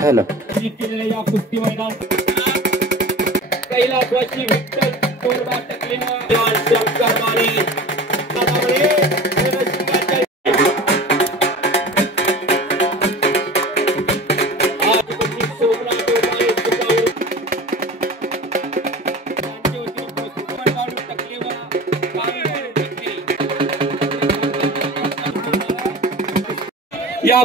Hello या कुस्ती मैदान कैलासवासी विठ्ठल कोरबा टकलेला या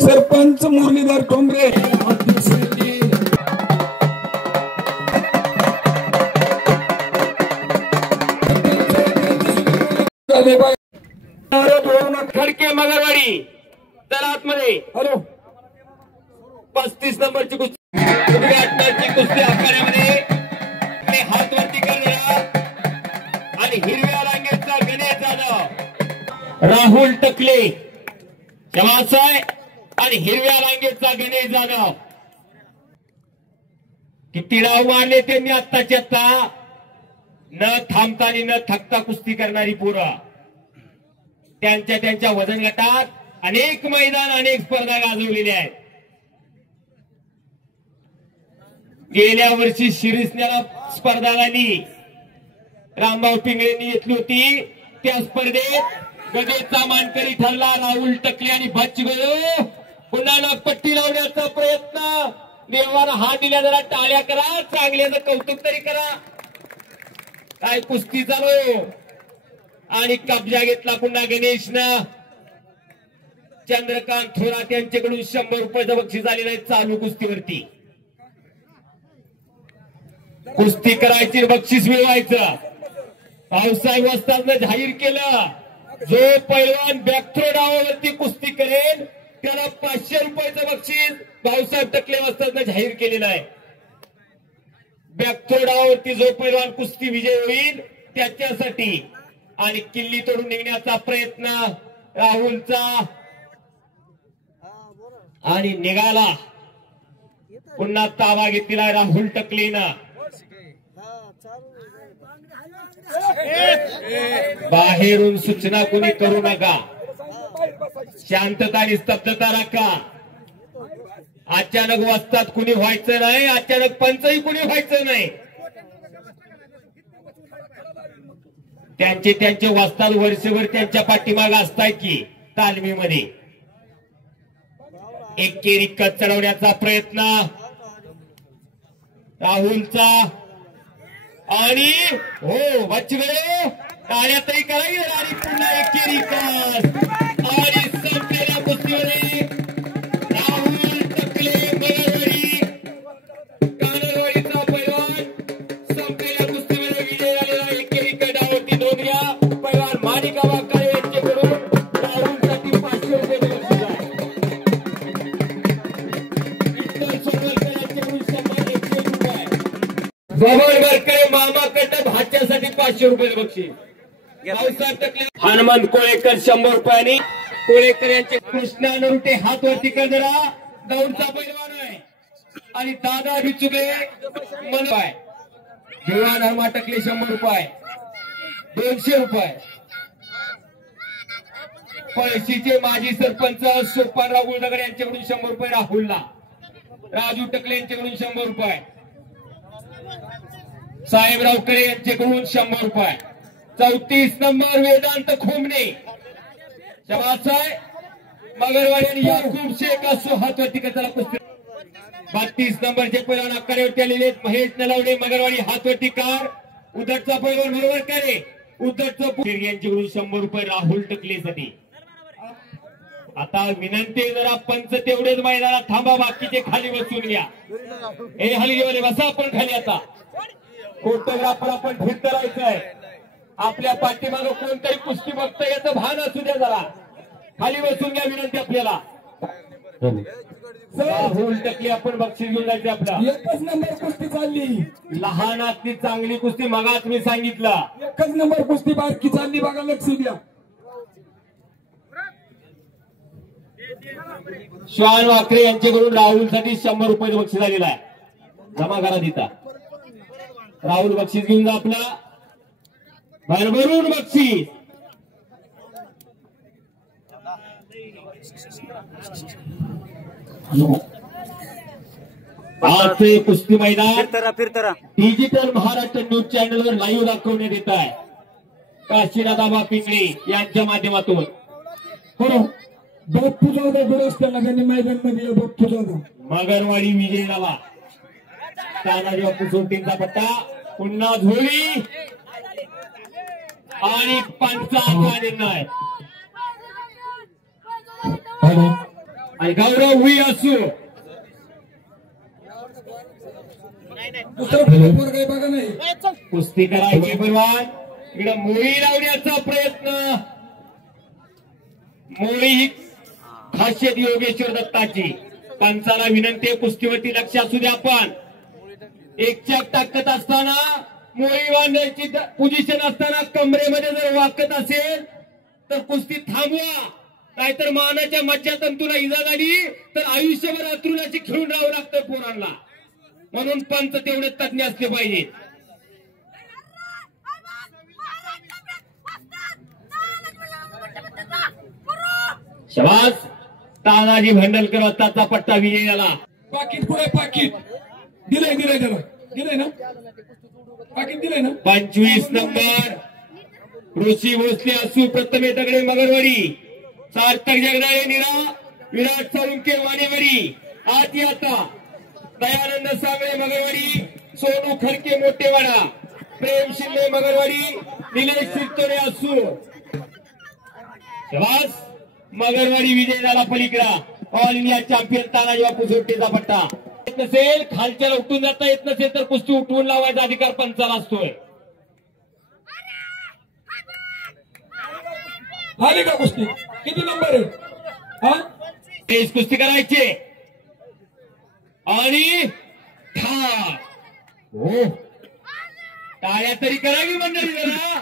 सरपंच मुरलीधर ठोंबरे खडके मगरवाडी दलातमध्ये हॅलो 35 नंबरची कुस्ती कुस्ती आखाड्यामध्ये हात वरती करणारा आणि हिरव्या रांगेचा गणेश जाधव राहुल टकले जवासाय आणि हिरव्या रांगेचा गणेश जाधव किती डाव मारले त्यांनी आत्ताच्या आत्ता न थांबता आणि न थकता कुस्ती करणारी पोरं त्यांच्या त्यांच्या वजन गटात अनेक मैदान अनेक स्पर्धा गाजवलेल्या आहेत. गेल्या वर्षी शिरीसण्याला स्पर्धा झाली रामभाऊ पिंगळेंनी घेतली होती. त्या स्पर्धेत गदेचा मानकरी ठरला राहुल टकले आणि बच्चू पुन्हा नागपट्टी लावण्याचा प्रयत्न देवाला हात दिल्या जरा टाळ्या करा चांगल्याचं कौतुक तरी करा. काय कुस्ती चालू आणि कब्जा घेतला पुन्हा गणेशनं. चंद्रकांत थोरात यांच्याकडून 100 रुपयाचं बक्षीस आलेलं आहे चालू कुस्तीवरती. कुस्ती करायची बक्षीस मिळवायचं भाऊसाहेब वस्तादनं जाहीर केलं जो पैलवान बॅकथ्रो डावावरती कुस्ती करेल त्याला 500 रुपयाचं बक्षीस भाऊसाहेब टकले वस्तादनं जाहीर केलेलं आहे. बॅकथ्रो डावावरती जो पैलवान कुस्ती विजय होईल त्याच्यासाठी आणि किल्ली तोडून निघण्याचा प्रयत्न राहुलचा आणि निघाला पुन्हा ताबा घेतला राहुल टकलेनं. बाहेरून सूचना कोणी करू नका शांतता आणि स्तब्धता राखा. अचानक वस्ताद कुणी व्हायचं नाही अचानक पंचही कुणी व्हायचं नाही. त्यांचे त्यांचे वस्ताद वर्षभर त्यांच्या पाठीमाग असतात की तालमीमध्ये. एक केरी कच चढवण्याचा प्रयत्न राहुलचा आणि हो बच्चू टाळ्या तरी करावी आणि पुन्हा एक केरी कच आणि संपलेल्या कुस्तीमध्ये राहुल टकले मगरवाडी कानरवाडीचा पैलवान संपलेल्या कुस्तीमध्ये विजय झालेला. एक केरी कडावरती नोंदल्या पैलवान माणिका वाकाळे यांच्याकडून राहुलसाठी 500 रुपये बक्षीस आहे. विठ्ठल सोनवलकर यांच्याकडून 100 रुपये. बबन वरकडे मामाकडनं भाच्यासाठी 500 रुपये बक्षीस. भाऊसाहेब टकले हनुमंत कोळेकर 100 रुपयांनी. कोळेकर यांचे कृष्णा नरुटे हात वरती करणारा दौडचा पैलवान आहे आणि दादा बिचुके मन आहे. देवान हनुमा टकले 100 रुपये 200 रुपये. पळशीचे माजी सरपंच सोपानराव गुळनगर यांच्याकडून 100 रुपये राहुलला. राजू टकले यांच्याकडून 100 रुपये. साहेबराव करे यांच्याकडून 100 रुपये. 34 नंबर वेदांत खोमणे शबासाय मगरवाडी आणि याकूब शेख असो हातवरती कचरा कुस्ती. 32 नंबरचे पैलवान आकड्यावरती आलेले महेश नलावडे मगरवाडी हातवरती कार. उद्धटचा पैलवान बरोबर करे उद्धटचं यांच्याकडून 100 रुपये राहुल टकलेसाठी. आता विनंती जरा पंच तेवढेच मैदानात थांबा बाकीचे खाली बसून घ्या. हे हलगेवाले बसा आपण खाली. आता फोटोग्राफर आपण फिरत राहायचंय आपल्या पाठीमागं कोणतरी कुस्ती बघतं याचं भान असू द्या. जरा खाली बसून घ्या विनंती आपल्याला. राहुल टकले आपण बक्षीस घेऊन जायचे आपला. एकच नंबर कुस्ती चालली. लहानातली चांगली कुस्ती मगाच मी सांगितलं. एकच नंबर कुस्ती बारकी चालली बघा, लक्ष द्या. श्वान वाकरे यांच्याकडून राहुलसाठी 100 रुपये बक्षीस आलेला आहे. जमा करा तिथं. राहुल बक्षीस घेऊन जा आपला, भरभरून बक्षीस. आजचे कुस्ती मैदान डिजिटल महाराष्ट्र न्यूज चॅनलवर लाईव्ह दाखवण्यात येत आहे. काशीनाथाबा पिंगळे यांच्या माध्यमातून. बाप्पू जाधव दुरस्त्याला त्यांनी मैदानमध्ये बाप्पू जाधव मगरवाडी विजय झाला. तानाजी बापू सोटींचा पट्टा पुन्हा झोळी आणि पंचाचा निर्णय. आणि गौरव हुई असू बघा नाही. कुस्ती करायची परवान. इकडे मोळी लावण्याचा प्रयत्न. मोळी ही खासियत योगेश्वर दत्ताची. पंचाला विनंती, कुस्तीवरती लक्ष असू द्या. आपण एकच्या टाकत असताना मोळी बांधायची पोझिशन असताना कमरेमध्ये जर वाकत असेल तर कुस्ती थांबवा, नाहीतर मानाच्या मज्जातंतूला इजा झाली तर आयुष्यभर अतृणाची खेळून राहावं लागतं पोरांना. म्हणून पंच तेवढे तज्ञ असले पाहिजे. शबास. तानाजी भंडलकर आताचा पट्टा विजय झाला. पाकिट पुढे पाकिट दिलंय दिलंय त्याला दिलंय ना, पाकिट दिलंय ना. 25 नंबर ऋषी भोसले असू, प्रथमे दगडे मगरवाडी, सार्थक जगदाळे निरा, विराट साळुंके वाणेवाडी, आती आता दयानंद सागळे मगरवाडी, सोनू खडके मोठेवाडा, प्रेम शिंदे मगरवाडी, निलेश सिरतोरे असू. शबास. मगरवाडी विजय झाला. पलीकडा ऑल इंडिया चॅम्पियन तानाजी बापू सोट्टीचा पट्टा. येत नसेल खालच्याला उठून जाता येत नसेल तर कुस्ती उठवून लावायचा अधिकार पंचाला असतोय. आली का कुस्ती? किती नंबर आहे? हा तेच कुस्ती करायचे आणि ठार. हो, टाळ्या तरी करावी मंडळी जरा.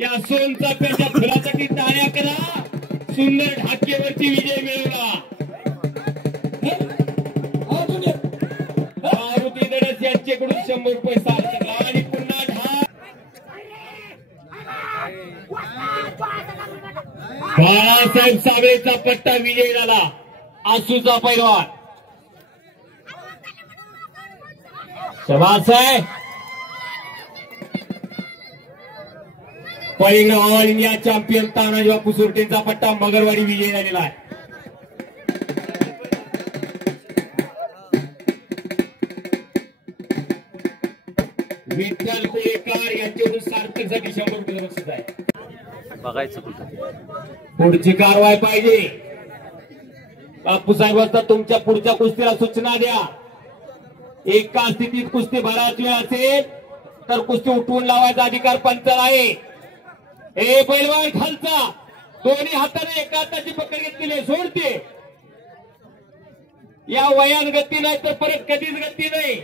या सोनचा पेच्या फुलासाठी टाळ्या करा. सुंदर ढाकेवरती विजय मिळवला. मारुती दडस यांच्याकडून 100 रुपये सार्थक आणि पुन्हा ढाक. बाळासाहेब साबळेचा पट्टा विजय झाला. आसूचा पैलवान. शबास आहे. पहिला ऑल इंडिया चॅम्पियन तानाजी बापू सोरटेंचा पट्टा मगरवाडी विजय झालेला आहे. विठ्ठल कोळेकर यांच्याकडून सार्थकसाठी 100 रुपये बक्षीस आहे. बघायचं कुठं पुढची कारवाई पाहिजे. बापू साहेब आता तुमच्या पुढच्या कुस्तीला सूचना द्या. एका स्थितीत कुस्ती बराच वेळ असेल तर कुस्ती उठवून लावायचा अधिकार पंचाला आहे. हे पैलवान खालचा दोन्ही हाताने एका हाताची पकड घेतलेली सोडते. या वयात गती नाही तर परत कधीच गती नाही.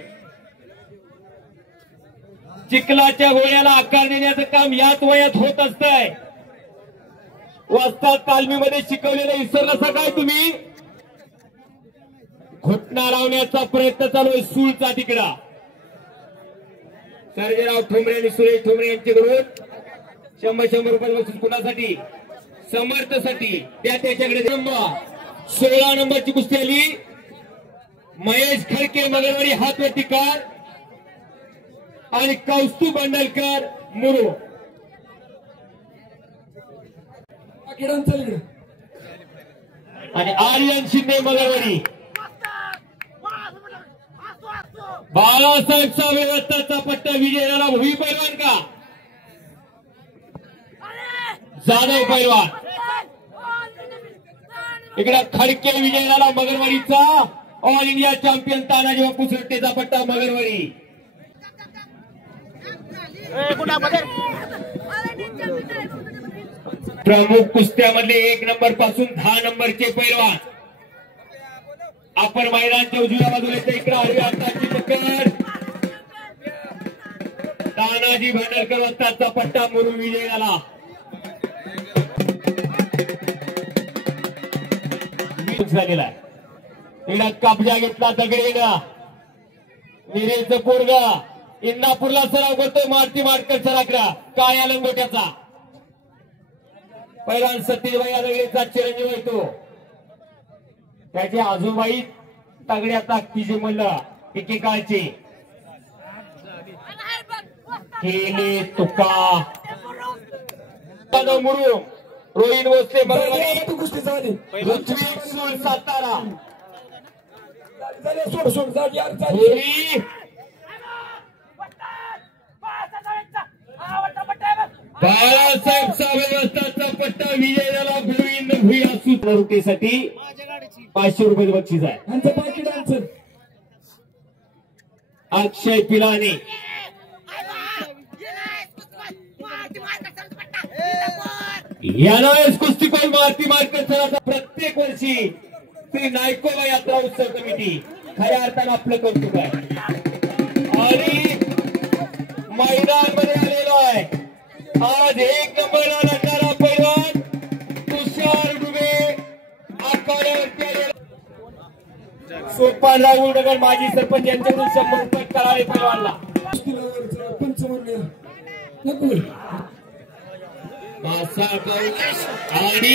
चिखलाच्या गोळ्याला आकार देण्याचं काम याच वयात होत असतंय. वस्ताद तालमीमध्ये शिकवलेलं विसरलं काय तुम्ही? घुटना लावण्याचा प्रयत्न चालू आहे. सूळचा तिकडा. सर्जेराव ठोंबरे आणि सुरेश ठोंबरे यांच्याकडून 100 रुपये बक्षीस. कुणासाठी? समर्थसाठी. त्याच्याकडे 16 नंबरची कुस्ती आली. महेश खडके मगरवाडी हातवरती कार आणि कौस्तुभ बंडलकर मुरू. आणि आर्यन शिंदे मगरवाडी. बाळासाहेब साबळे रत्नाचा पट्टा विजय झाला. भुई पैलवान का जाधव पैलवान. इकडे खडके विजय झाला मगरवाडीचा. ऑल इंडिया चॅम्पियन तानाजी बापू सोरटेचा पट्टा मगरवाडी. प्रमुख कुस्त्यामधले 1 नंबर पासून 10 नंबरचे पैलवान आपण मैदानच्या उजव्या बाजूला इकडे हरवी हाताची टक्कर तानाजी भांडरकर वस्तादचा पट्टा मोडून विजय झाला. झालेला आहे. कब्जा घेतला दगडेनं. विरेचं पोरगा इंदापूरला सराव करतोय मारुती माडकर सराकडा काळ्या लंगोट्याचा. पहिला सतीशबाई दगडेचा चिरंजीव येतो. त्याचे आजोबाई तगड्या ताकदीचे म्हणलं एकेकाळचे केले तुका मुरुम रोहित भोसले पृथ्वी सूळ सातारा बाळासाहेब साहेबांचा पट्टा विजय झाला. गोविंद भुईया सुरुटीसाठी 500 रुपये बक्षीस आहे. अक्षय पिलानी यावेळेस कुस्तीकोल मारुती माडकर सराचा प्रत्येक वर्षी श्री नायकोबा यात्रा उत्सव कमिटी खऱ्या अर्थानं आपलं कौतुक आहे. आणि मैदानमध्ये आलेलो आहे आज 1 नंबरला लढणारा पैलवान तुषार डुबे आखाड्यावरती आलेला. सोपान राहुलनगर माजी सरपंच यांच्याकडून 100 रुपये करावे पैलवानला. आणि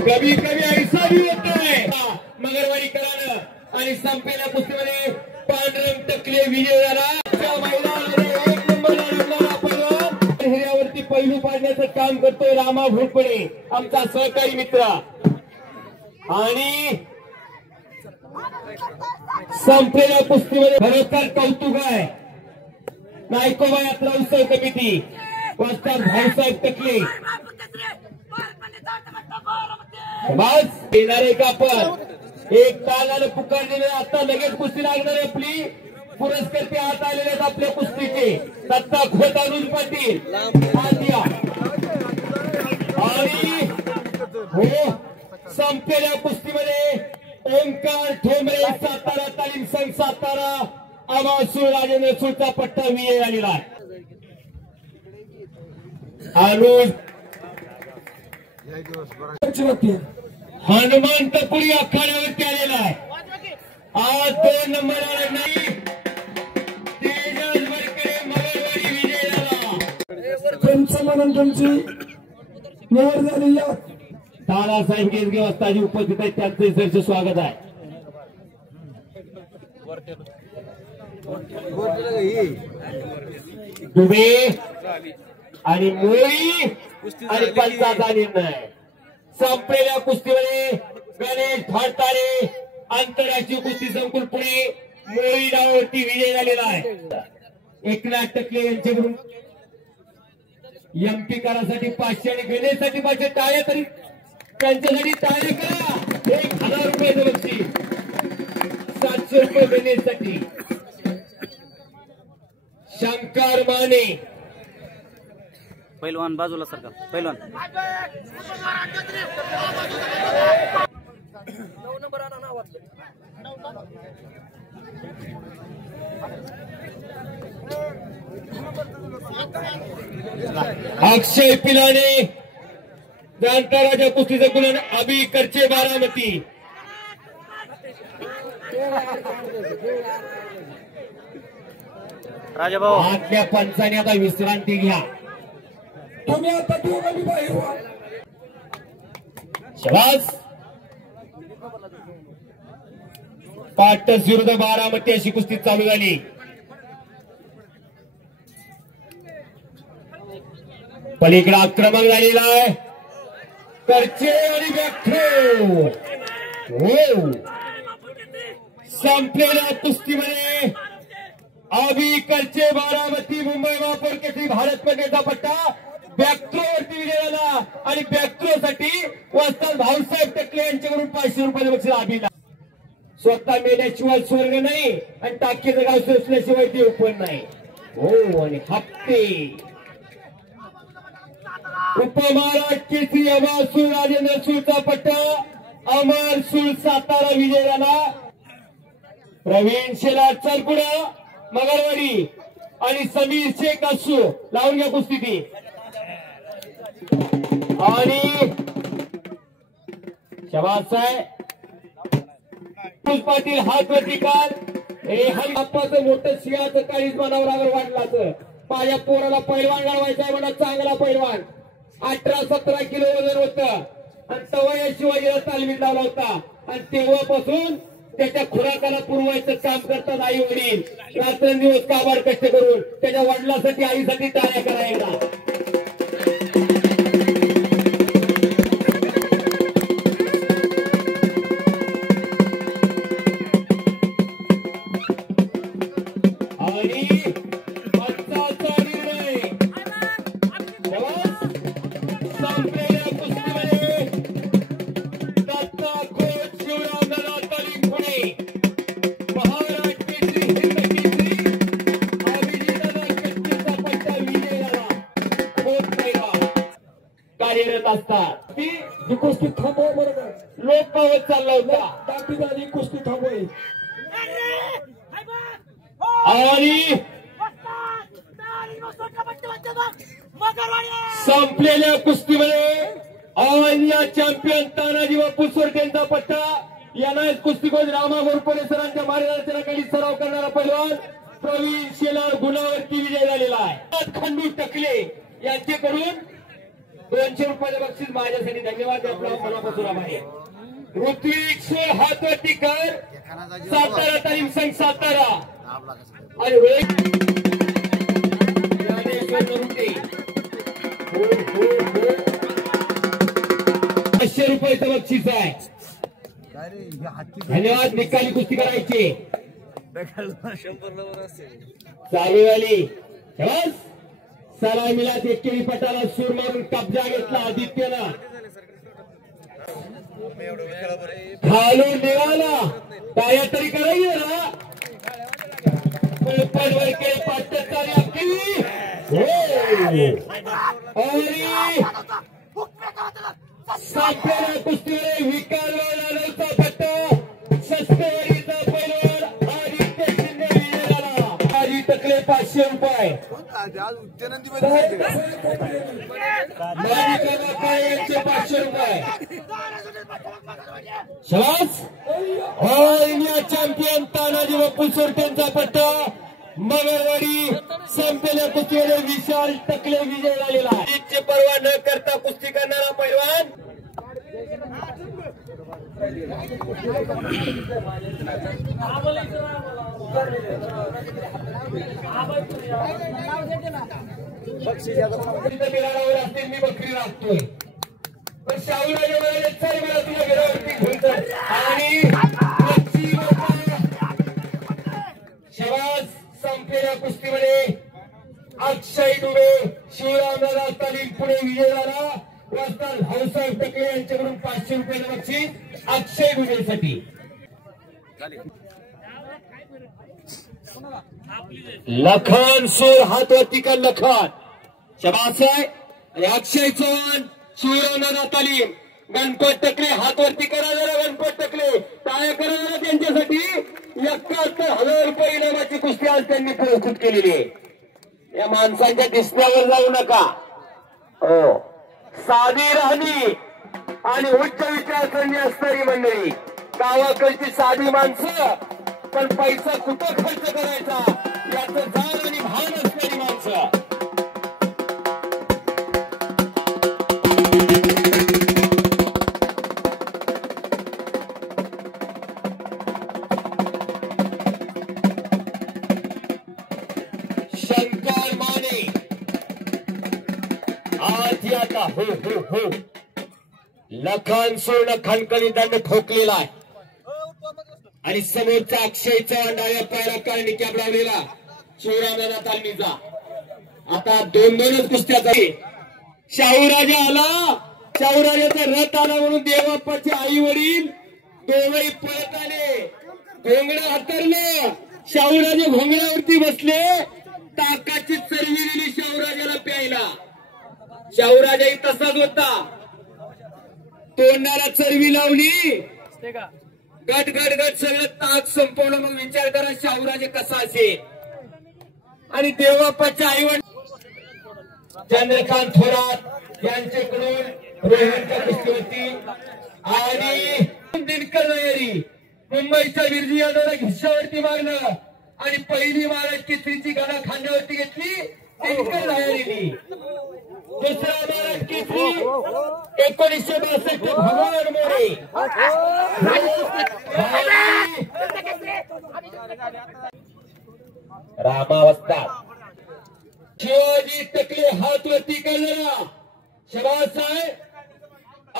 कभी कभी ऐसा भी होता है. मगरवाडी करानं आणि संपेल्या कुस्तीमध्ये पांढरंग टकले विजय झाला. मैदानामध्ये 1 नंबरला लागणारा पैलवान हिऱ्यावरती पैलू पाडण्याचं काम करतोय रामा घोरपडे आमचा सहकारी मित्र. आणि संपलेल्या कुस्तीमध्ये खरोखर कौतुक आहे. नायकोबा यात्रा उत्सव कमिटी वस्ताद भाऊसाहेब टकले बस येणार आहे का आपण एक तालानं पुकारलेले आता लगेच कुस्ती लागणार आहे. आपली पुरस्कर्ते हात आलेले आहेत आपल्या कुस्तीचे दत्ता खोत अरुण पाटील आणि हो संपलेल्या कुस्तीमध्ये ओंकार ठोंबरे सातारा तालीम संघ सातारा अमासूर राजेंद्र सुरचा पट्टा विजय झालेला आहे. अनुज हनुमान टपुरी आखाड्यावरती आलेला आहे. आज 2 नंबरला नाही तेजस वरकडे मगरवाडी विजय झाला. पंचमनंतची निवड झाली. दादासाहेब गेजगे वस्ताजी उपस्थित आहेत त्यांचे सरचे स्वागत आहे. दुबे आणि मोळी आणि पंचाचा निर्णय संपलेल्या कुस्तीमध्ये गणेश फाडतारे आंतरराष्ट्रीय कुस्ती संकुल पुणे मोळी डावावरती विजय झालेला आहे. एकनाथ टकले यांच्याकडून एमपी करासाठी 500 आणि गणेशसाठी 500 टाळ्या तरी त्यांच्यासाठी टाळ्या करा. 1000 रुपये बक्षीस 700 रुपये गणेशसाठी. शंकर माने पैलवान बाजूला सरकार पैलवान 9 नंबर आला नावातलं. अक्षय पिलाने जाणकाराच्या कुस्तीचं गुण अभि करचे बारामती. राजाभाऊ आतल्या पंचाने आता विश्रांती घ्या. तुम्ही आता दोघांनी बाहेर व्हा. शाबास. पाटस विरुद्ध बारामती अशी कुस्ती चालू झाली. पलीकडे आक्रमक झालेला आहे करचे आणि व्याख्या. हो संपलेल्या कुस्तीमध्ये अभि करचे बारामती मुंबई महापौर केसरी भारत स्पर्धेचा पट्टा बॅक्ट्रोवरती विजय झाला. आणि बॅक्ट्रोसाठी वस्ताद भाऊसाहेब टकले यांच्याकडून 500 रुपये बक्षीस अभिला. स्वतः मेल्याशिवाय स्वर्ग नाही आणि टाकीचं गाव सोसल्याशिवाय देव पण नाही. हो आणि हप्ते उपमहाराज केसरी अमर सूळ राजेंद्र सूळचा पट्टा अमर सूळ सातारा विजय झाला. प्रवीण शेलार चरकुडा मगरवाडी आणि समीर शेख असू लावून घ्या कुस्ती ती. आणि शबास पाटील हात वरती काल हे हरिप्पाचं मोठं सिंहाचं काळीच मनावर आगर वाढलाच. माझ्या पोराला पैलवान घडवायचा म्हणा चांगला पैलवान 18-17 किलो वजन होतं आणि तवा या शिवाजीला तालमीत लावला होता. आणि तेव्हापासून त्याच्या खुराकाला पुरवायचं काम करतात आई वडील. रात्रंदिवस काबाड कष्ट करून त्याच्या वडिलांसाठी आईसाठी टाळ्या करायला. आणि आजचा निर्णय संपलेल्या कुस्तीमध्ये दत्ता खोत शिवरामदादा तालीम पुणे महाराज केसरी हिंद केसरी अभिजितदादा केसरीचा पट्टा विजय झाला. खोत पैलवान कार्यरत असतात. ही कुस्ती थांबवा बरोबर. लोक पावत चालला होता. टाकी झाली कुस्ती थांबवाई. आणि संपलेल्या कुस्तीमध्ये ऑल चॅम्पियन तानाजी बापू सोरटेंचा पट्टा यांना कुस्तीकोच रामा गोरपडे सरांच्या मार्गदर्शनाखाली सराव करणारा पैलवान प्रवीण शेलार गुणावरती विजय झालेला आहे. खंडू टकले यांच्याकडून 200 रुपयाचे बक्षीस माझ्यासाठी. धन्यवाद. आपला मनापासून आभार आहे. ऋत्विक सोळ हातवरती कर सातारा तालीम संघ सातारा आणि 500 रुपयाचं बक्षीस आहे. धन्यवाद. निकाली कुस्ती करायची चालू झाली. सलामीला एकेरी पटाला सूर मारून कब्जा घेतला आदित्यला. खालून निघाला टाळ्या तरी करायची ना. पडवर के पाठ्यकारी आपली आणि सापलेल्या कुस्तीमध्ये विकासचा पट्टा सस्तेवाडीचा पैलवान आदित्य शिंदे विजय झाला. आधी तकले 500 रुपये. यांचे 500 रुपये. शबास. चॅम्पियन तानाजी बापू सोरटेंचा पट्टा मगरवाडी संपलेल्या कुस्तीमध्ये विशाल टकले विजय झालेला. जीतची पर्वा न करता कुस्ती करणारा पैलवान असतील. मी बकरी राखतोय पण शाहूराजा मला चल मला तुला घरावरती घेऊन. आणि शबास. संपलेल्या कुस्तीमध्ये अक्षय दुबे शिवरामदादा तालीम पुणे विजय झाला. वस्ताद भाऊसाहेब टकले यांच्याकडून 500 रुपयाचं बक्षीस अक्षय दुबेसाठी. लखन सूर हातवरती कर लखन. शबास आहे. आणि अक्षय चव्हाण शिवरामदादा तालीम गणपत टकले हातवरती करा जरा. गणपत टकले टाळ्या करा जरा त्यांच्यासाठी. 71,000 रुपये इनामाची कुस्ती आज त्यांनी प्रस्तुत केलेली आहे. या माणसांच्या दिसण्यावर जाऊ नका. हो साधी राहणी आणि उच्च विचारसरणी असणारी मंडळी. गावाकडची साधी माणसं पण पैसा कुठं खर्च करायचा याचं जाण आणि भान असणारी माणसं. शंकर माने आधी आता हो हो हो. लखन सुर्ण खणखणी दंड ठोकलेला आहे. आणि समोरचा अक्षय चव्हाण डाव्या पायाला काळणी कॅप लावलेला शिवरामदादा तालमीचा. आता 2-2च कुस्त्याचा. शाहूराजा आला. शाहूराजाचा रथ आला म्हणून देवाप्पाचे आई वडील दोघंही पळत आले. घोंगडं हातरलं, शाहूराजे घोंगड्यावरती बसले, ताकाची चरवी दिली शाहूराजाला प्यायला. शाहूराजाही तसाच होता, तोंडाला चरवी लावली, गट गट गट सगळं ताक संपवलं. मग विचार करा शाहूराजे कसा असेल. आणि देवबाप्पाच्या आईवडील चंद्रकांत थोरात यांच्याकडून रोहिणीच्या कुस्ती होती. आणि दिनकर नायरी मुंबईच्या विरजी यादवला घिशावरती मारलं आणि पहिली महाराज केसरीची गदा खांद्यावरती घेतली दिनकर नायरीनी. दुसरा महाराज केसरी 1962 भगवान मोरे. रामावस्था शिवाजी टकले हाथ वरती करणारा शबाज साहेब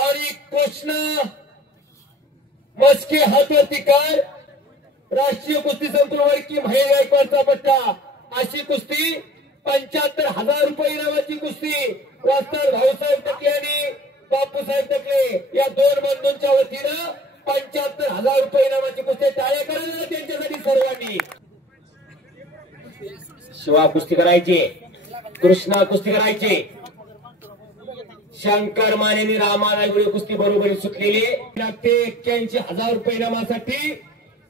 और एक कोशना मस्के हाथ वरती कर. राष्ट्रीय कुस्ती संकुलवर की महेश गायकवाडचा पट्टा. अशी कुस्ती 75,000 रुपये इनामाची कुस्ती वास्तर भाऊसाहेब टकले आणि बापूसाहेब टकले या दोन बंधूंच्या वतीनं 75,000 रुपये इनामाची कुस्ती. टाळ्या करायला त्यांच्यासाठी सर्वांनी. शिवा कुस्ती करायची, कृष्णा कुस्ती करायची. शंकर मानेनी रामानागुडी कुस्ती बरोबरी सुटलेली. 81,000 रुपये इनामासाठी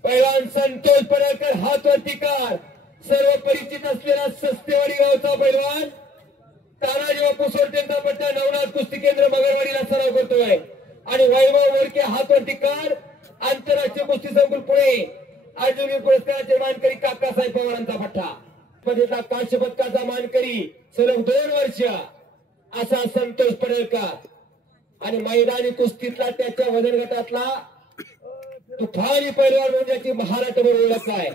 पैलवान संतोष पडळकर हात वरती कर. सर्व परिचित असलेला सस्तेवाडी गावचा पैलवान तानाजी बापू सोडतेंचा पट्टा नवनाथ कुस्ती केंद्र मगरवाडीला सराव करतोय. आणि वैभव मोरके हात वरती कर. आंतरराष्ट्रीय कुस्ती संकुल पुणे अर्जुन पुरस्काराचे मानकरी काकासाहेब पवारांचा पट्टा. काश्य पदकाचा मानकरी सलग 2 वर्ष असा संतोष पडळकर. आणि मैदानी कुस्तीतला त्याच्या वजन गटातला तुफानी पैलवान म्हणजे त्याची महाराष्ट्रभर ओळख आहे.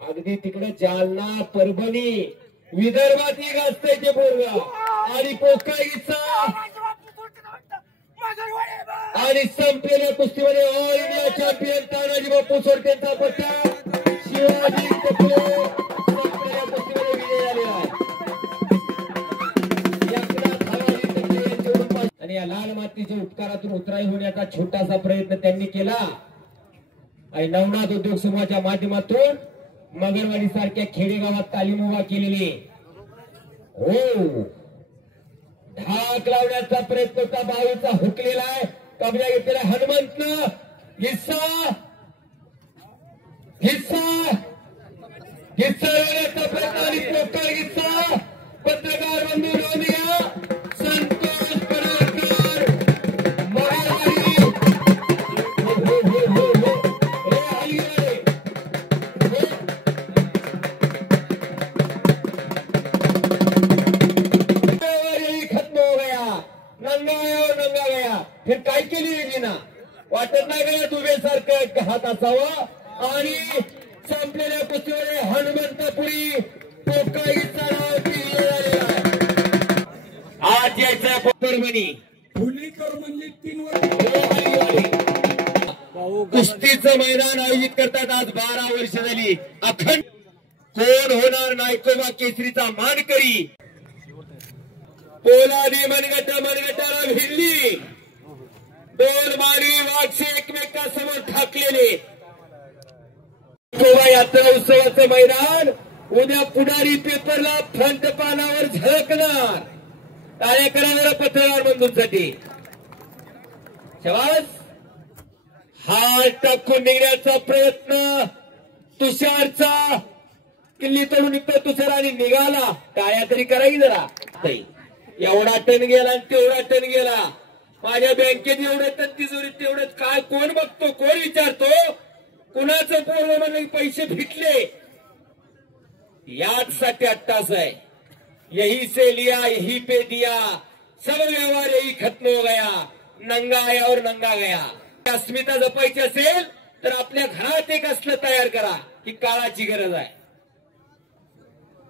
अगदी तिकडे जालना परभणी विदर्भात ही गाजते ते पोरग. आणि पोकाईचा आणि संपलेल्या कुस्तीमध्ये ऑल इंडिया चॅम्पियन तानाजी बापू सोडतेंचा पट्टा शिवाजी टकले संपलेल्या कुस्तीमध्ये विजय झालेला आहे. आणि या लाल मातीच्या उपकारातून उतराई होण्याचा छोटासा प्रयत्न त्यांनी केला. आणि नवनाथ उद्योग समूहाच्या माध्यमातून मगरवाडी सारख्या खेडेगावात तालीम उभा केलेली. हो, धाक लावण्याचा प्रयत्न होता. बावीचा हुकलेला आहे, कब्जा घेतलेला हनुमंतनं. हिस्सा हिस्सा हिस्सा लावण्याचा प्रयत्न आणि पोकळ हिस्सा. पत्रकार बंधू नोंदया संतोष पडळकर मगरवाडी. नंगा गया फिर काय केली ना वाटत नाही गया दुबेसारखं हात असावा. आणि संपलेल्या कुस्तीमध्ये हनुमंतपुरी पोकाई चढावती आज यायचा परभणी फुलेकर म्हणजे 3 वर्ष कुस्तीचं मैदान आयोजित करतात. आज 12 वर्ष झाली. अखंड कोण होणार नायकोबा केसरीचा मानकरी. पोलादी मनगटाला भिडली. 2 मानवी वाघसे एकमेकांसमोर ठाकलेले. नायकोबा यात्रा उत्सवाचं मैदान उद्या पुढारी पेपरला फ्रंट पानावर झळकणार. टाळ्या करा जरा पत्रकार बंधूंसाठी. शबास. हात टाकून निघण्याचा प्रयत्न तुषारचा. किल्ली तोडून निघतो तुषार आणि निघाला. टाळ्या तरी करायची जरा. एवढा टन गेला आणि तेवढा टन गेला. माझ्या बँकेत एवढं तर तिजोरीत तेवढंच. काय कोण बघतो, कोण विचारतो, कुणाचं पोरं म्हणलं पैसे भेटले. याच साठी 8 तास आहे. यही से लिया यही पे दिया सब व्यवहार यही खत्म हो गया. नंगा आया और नंगा गया. अस्मिता जपायची असेल तर आपल्या घरात एक असलं तयार करा. ही काळाची गरज आहे.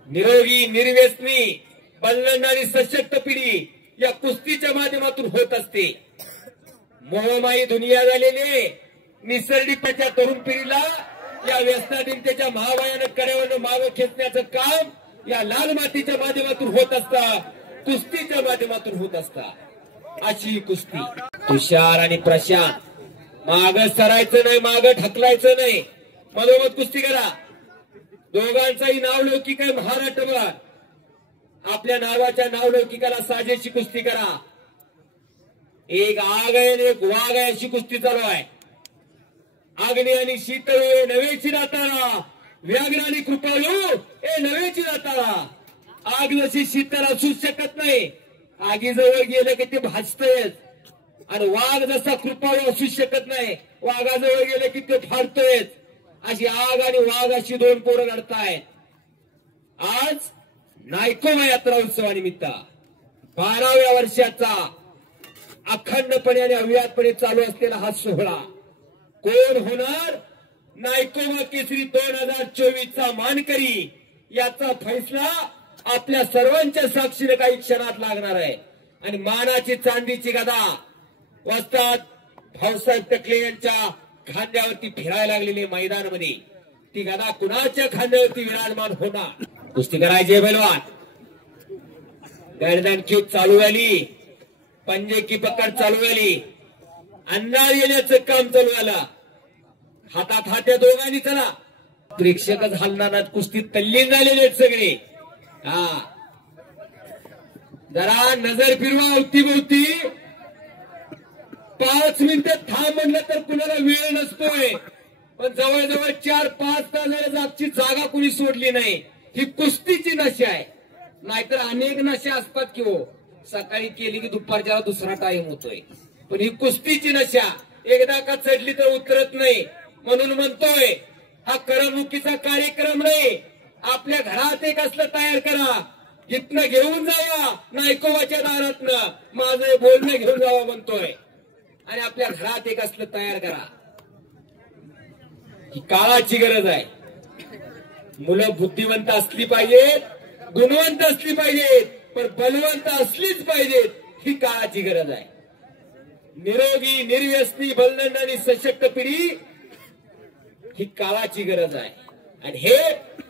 निरोगी निर्व्यसनी बलवान आणि सशक्त पिढी या कुस्तीच्या माध्यमातून होत असते. मोहमाई दुनिया झालेली निसर्डीच्या तरुण पिढीला या व्यसनाधीनतेच्या महाभयानक कड्यावरनं मागं खेचण्याचं काम या लाल मातीच्या माध्यमातून होत असतं. कुस्तीच्या माध्यमातून होत असतं. अशी कुस्ती तुषार आणि प्रशांत माग सरायचं नाही, माग ढकलायचं नाही, मधोमध कुस्ती करा. दोघांचाही नावलौकिक आहे महाराष्ट्रभर. आपल्या नावाच्या नावलौकिकाला साजेशी कुस्ती करा. एक आग आहे आणि एक वाघ आहे अशी कुस्ती चालू आहे. अग्नी आणि शीतळ हे नवेची दातारा, व्याघ्र आणि कृपाळू हे नवेची दातारा. आग जशी शीतळ असू शकत नाही, आगीजवळ गेलं की ते भाजतयच. आणि वाघ जसा कृपाळू असू शकत नाही, वाघाजवळ गेलं की ते फाडतोयच. अशी आग आणि वाघ अशी दोन पोरं लढतायत. आज नायकोबा यात्रा उत्सवानिमित्त 12व्या वर्षाचा अखंडपणे आणि अव्याहतपणे चालू असलेला हा सोहळा. कोण होणार नायकोबा केसरी 2024 चा मानकरी याचा फैसला आपल्या सर्वांच्या साक्षीने काही क्षणात लागणार आहे. आणि मानाची चांदीची गदा वस्ताद भाऊसाहेब टकले यांच्या खांद्यावरती फिरायला लागलेली मैदानामध्ये ती गदा कुणाच्या खांद्यावरती विराजमान होणार. कुस्ती करायची पैलवान. गर्दन किक चालू झाली, पंजे की पकड चालू झाली, अंदाज येण्याचं काम चालू झालं. हातात हात्या दोघांनी चला. प्रेक्षकच हलणार नाहीत, कुस्तीत तल्लीन झालेले आहेत सगळे. हा जरा नजर फिरवा अवतीभोवती. 5 मिनिटं थांब म्हणलं तर कुणाला वेळ नसतोय, पण जवळजवळ 4-5 तास आजची जागा कुणी सोडली नाही. ही कुस्तीची नशा आहे. नाहीतर अनेक नशा असतात की हो, सकाळी केली की दुपारच्या दुसरा टाइम होतोय. पण ही कुस्तीची नशा एकदा का चढली तर उतरत नाही. म्हणून म्हणतोय हा करमणुकीचा कार्यक्रम नाही. आपल्या घरात एक असलं तयार करा, इथनं घेऊन जावा नायकोबाच्या दारातनं, माझं बोलणं घेऊन जावा म्हणतोय. आणि आपल्या घरात एक असलं तयार करा. ही काळाची गरज आहे. मुलं बुद्धिवंत असली पाहिजेत, गुणवंत असली पाहिजेत, पण बलवंत असलीच पाहिजेत. ही काळाची गरज आहे. निरोगी, निर्व्यसनी, बलदंड आणि सशक्त पिढी ही काळाची गरज आहे. आणि हे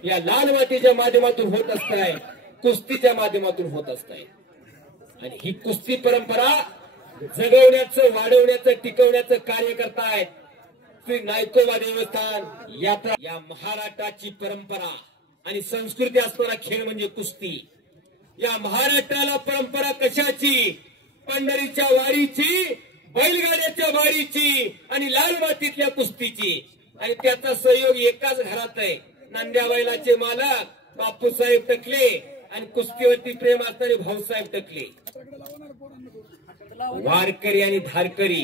या लाल मातीच्या माध्यमातून होत असताय, कुस्तीच्या माध्यमातून होत असताय. आणि ही कुस्ती परंपरा जगवण्याचं, वाढवण्याचं, टिकवण्याचं कार्य करतायत श्री नायकोबा देवस्थान यात्रा. या महाराष्ट्राची परंपरा आणि संस्कृती असणारा खेळ म्हणजे कुस्ती. या महाराष्ट्राला परंपरा कशाची? पंढरीच्या वारीची, बैलगाड्याच्या वारीची आणि लाल मातीतल्या कुस्तीची. आणि त्याचा सहयोग एकाच घरात आहे. नंद्या बैलाचे मालक बापूसाहेब टकले आणि कुस्तीवरती प्रेम असणारे भाऊसाहेब टकले. वारकरी आणि धारकरी,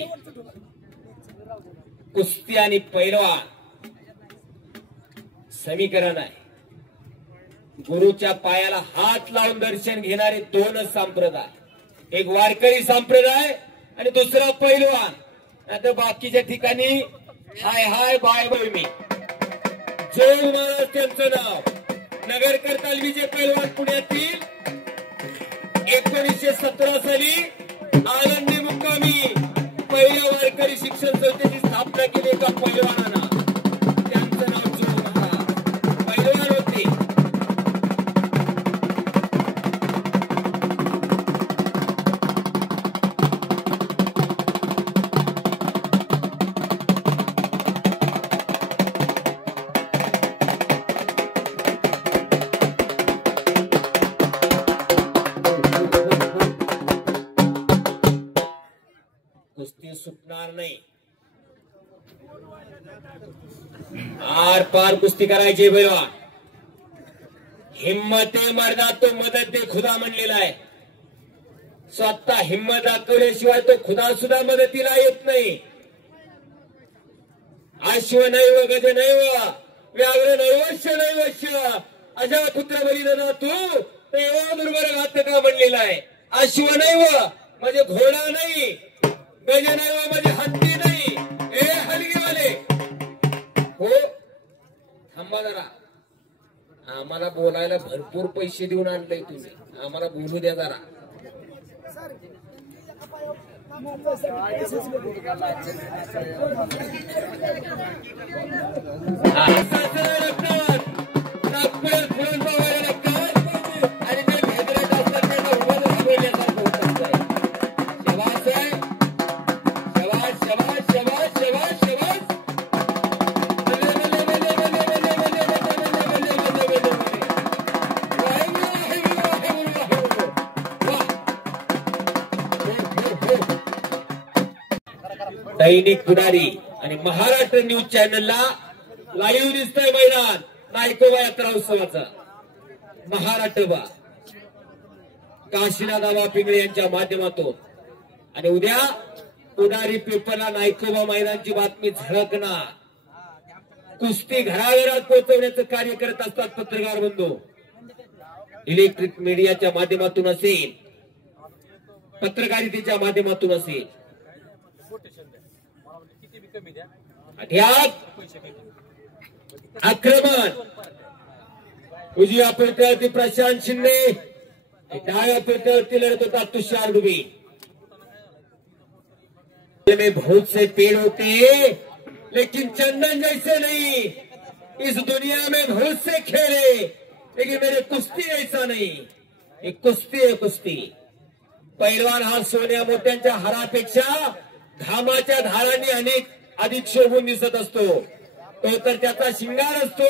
कुस्ती आणि पैलवान समीकरण आहे. गुरुच्या पायाला हात लावून दर्शन घेणारे दोनच संप्रदाय, एक वारकरी संप्रदाय आणि दुसरा पैलवान. आता बाकीच्या ठिकाणी हाय हाय बाय बाय मी जो महाराज त्यांचं नाव. नगरकर तालमीचे पैलवान पुण्यातील 1917 साली आनंदी मुक्कामी पहिल्या वारकरी शिक्षण संस्थेची स्थापना केली एका पैलवानानं. त्यांचं नाव जो महाराज पैलवान होते. कुस्ती सुटणार नाही. आर पार कुस्ती करायची पैलवान. हिम्मत मर्दा तो मदत दे खुदा म्हणलेला आहे. स्वतः हिम्मत दाखवल्याशिवाय तो खुदा सुद्धा मदतीला येत नाही. अश्व नैव गज नैव व्याघ्र नैवश्य नैवश्य अजा पुत्र बलिदान तू तेव्हा दुर्बर घातका म्हणलेला आहे. अश्व नैव म्हणजे घोडा नाही, गज नैव म्हणजे हत्ती नाही. ए हलगीवाले हो थांबा जरा. आम्हाला बोलायला भरपूर पैसे देऊन आणलंय तुम्ही, आम्हाला बोलू द्या जरा. आणि ते भेदरेट असतात त्यांना उभं बोलण्यासारखं होत असतंय. शबाश शबाश शबाश शबाश शबाश दैनिक पुढारी आणि महाराष्ट्र न्यूज चॅनलला लाईव्ह दिसतंय मैदान नायकोबा यात्रा उत्सवाचा महाराष्ट्र काशीनाथ आबा पिंगळे यांच्या माध्यमातून. आणि उद्या पुढारी पेपरला नायकोबा मैदानची बातमी झळकणार. कुस्ती घराघरात पोहोचवण्याचं कार्य करत असतात पत्रकार बंधू. इलेक्ट्रिक मीडियाच्या माध्यमातून असेल, पत्रकारितेच्या माध्यमातून असेल. आक्रमण उजव्या फलकावरती प्रशांत शिंदे, डाव्या फलकावरती लढत होता तुषार दुबे. में बहुत से पेड़ होते हैं लेकिन चंदन जैसे नहीं. इस दुनिया में बहुत से खेल है लेकिन मेरे कुस्ती ऐसा नहीं. एक कुस्ती है कुस्ती. पैलवान हा सोन्या मोत्यांच्या हारापेक्षा घामाच्या धारांनी अधिक शोभून दिसत असतो. तो तर त्याचा शिंगार असतो.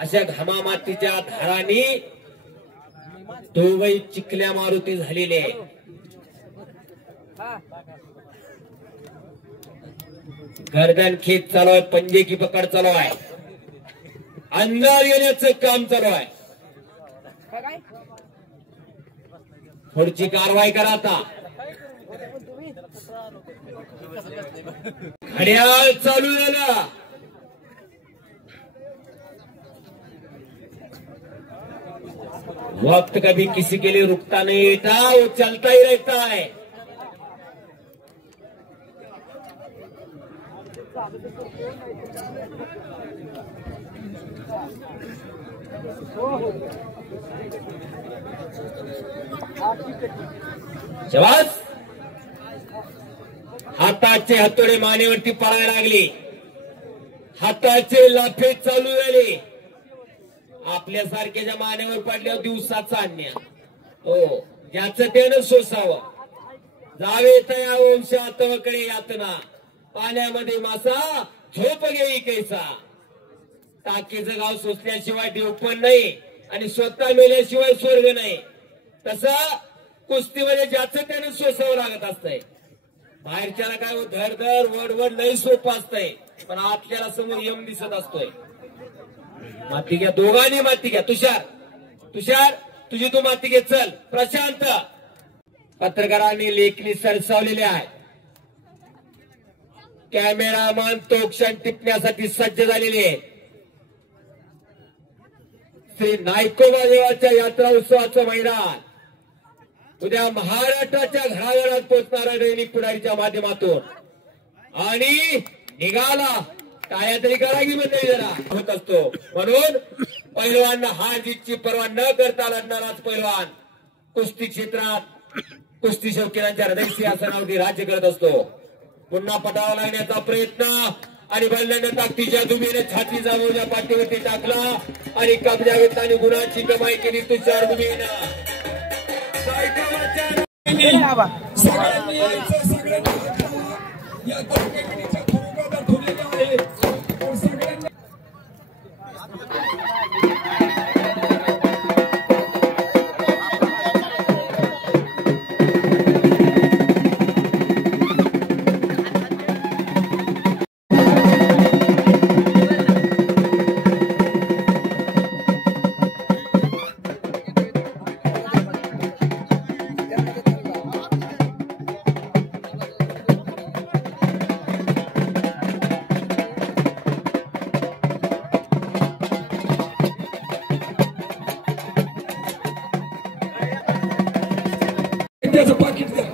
अशा घामा मातीच्या धारांनी दोघे चिखल्या मारुती झालेले. गर्दन खेच चालू आहे, पंजे की पकड चालू आहे, अंगावर येण्याचं काम चालू आहे. पुढची कारवाई करा आता. घड्याळ चालू झाला. वक्त कभी किसी के लिए रुकता नहीं था, वो चलता ही रहता है. शाबास. हाताचे हातोडे मानेवरती पडायला लागले. हाताचे लाफे चालू झाले. आपल्यासारख्याच्या मानेवर पडल्यावर दिवसाचा अन्याय. हो, ज्याचं त्यानं सोसावं. जावे तया वंश आतवकडे यातना, पाण्यामध्ये मासा झोप घेई कैसा. टाकीचं गाव सोसल्याशिवाय देव पण नाही आणि स्वतः मेल्याशिवाय स्वर्ग नाही. तसं कुस्तीमध्ये ज्याचं त्यानं सोसावं लागत असतंय. बाहेरच्याला काय धर धर वड वड लई सोपं असतंय, पण आतल्याला समोर यम दिसत असतोय. माती घ्या, दोघांनी माती घ्या. तुषार तुझी तू माती घे. चल प्रशांत. पत्रकारांनी लेखणी सरसावलेले आहे. कॅमेरामन तो क्षण टिपण्यासाठी सज्ज झालेले आहे. श्री नायकोबा देवाच्या यात्रा उत्सवाचं मैदान उद्या महाराष्ट्राच्या घराघरात पोहोचणाऱ्या दैनिक पुढारीच्या माध्यमातून. आणि निघाला टाळ्या तरी करा की मंडळी जरा होत असतो. म्हणून पैलवांना हार जीतची पर्वा न करता लढणाराच पैलवान कुस्ती क्षेत्रात कुस्ती शौकीनांच्या हृदय सिंहासनावरती राज्य करत असतो. पुन्हा पटावा लागण्याचा प्रयत्न आणि बल्ल्याने ताकदीच्या दुबीने छातीचा मोजा पाठीवरती टाकला आणि कब्जा घेतला आणि गुणांची कमाई केली तुषार दुबीनं. सगळ्यांनी यायचं, सगळ्यांनी या कमिटीच्या ठरवण्यात ठेवलेल्या आहे. सगळ्यांनी त्याचं पाकिट द्या.